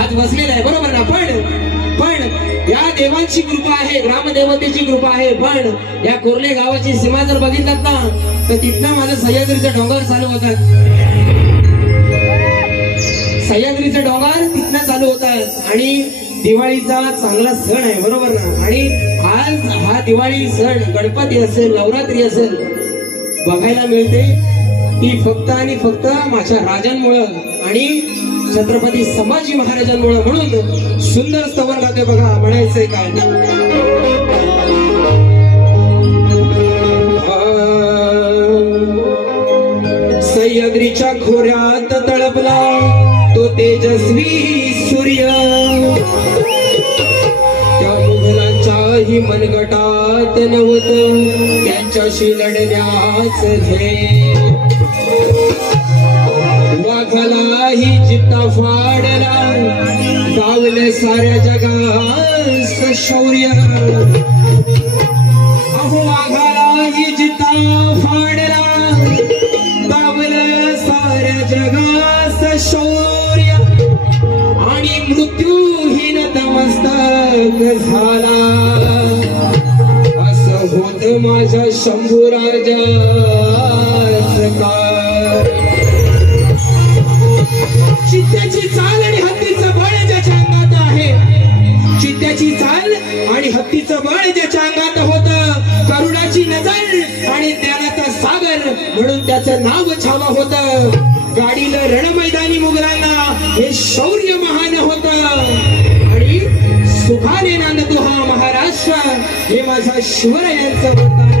आज बसलेला आहे. बरोबर ना? पण पण या देवांची कृपा आहे ग्रामदेवतेची कृपा आहे पण या कोरले गावाची सीमा जर बघितलात ना तर तिथनं माझं सह्याद्रीचा डोंगर चालू होतात. सह्याद्रीचे डोंगर तिथनं चालू होतात. आणि दिवाळीचा चांगला सण आहे बरोबर ना? आणि आज हा दिवाळी सण गणपती असेल नवरात्री असेल बघायला मिळते. ती फक्त आणि फक्त माझ्या राजांमुळं. आणि छत्रपती संभाजी महाराजांमुळं म्हणून सुंदर स्तवन गाते बघा म्हणायचंय काय आ, सह्याद्रीच्या खोऱ्यात तळपला तो तेजस्वी सूर्य. त्या मुघलांच्याही मनगटात नव्हत त्यांच्याशी लढण्याच ध्येय वाघालाही चित्ता फाडला. गावले साऱ्या जगास शौर्य. अहो वाघालाही जिता फाडला. गावले साऱ्या जगास शौर्य. आणि मृत्यूहीन नतमस्तक झाला. असं होत माझ्या शंभू राजा चित्त्याची चाल आणि हत्तीचं बळ ज्याच्या अंगात आहे. चित्त्याची चाल आणि हत्तीचं बळ ज्याच्या अंगात होत. करुणाची नजर आणि ज्ञानाचा सागर म्हणून त्याचं नाव छावा होत. गाडीला रणमैदानी मुघलांना हे शौर्य महान होत. आणि सुखाने नांदतो हा महाराष्ट्र. हे माझा शिवरायांचं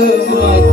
you.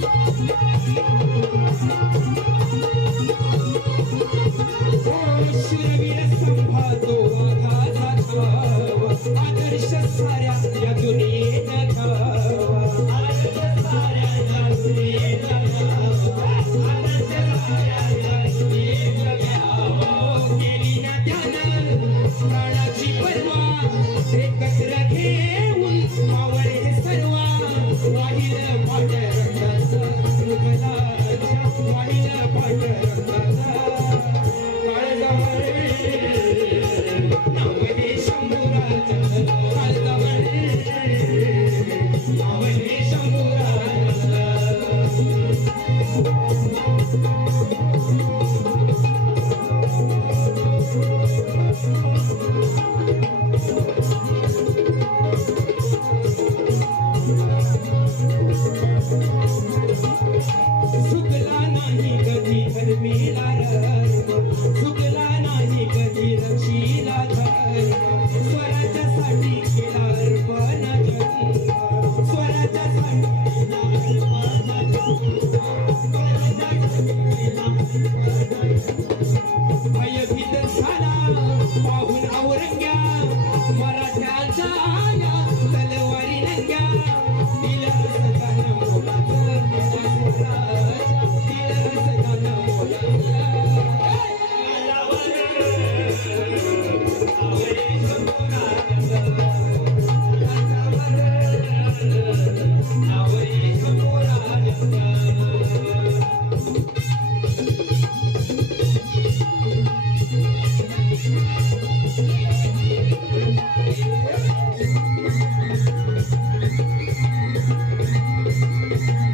すごい!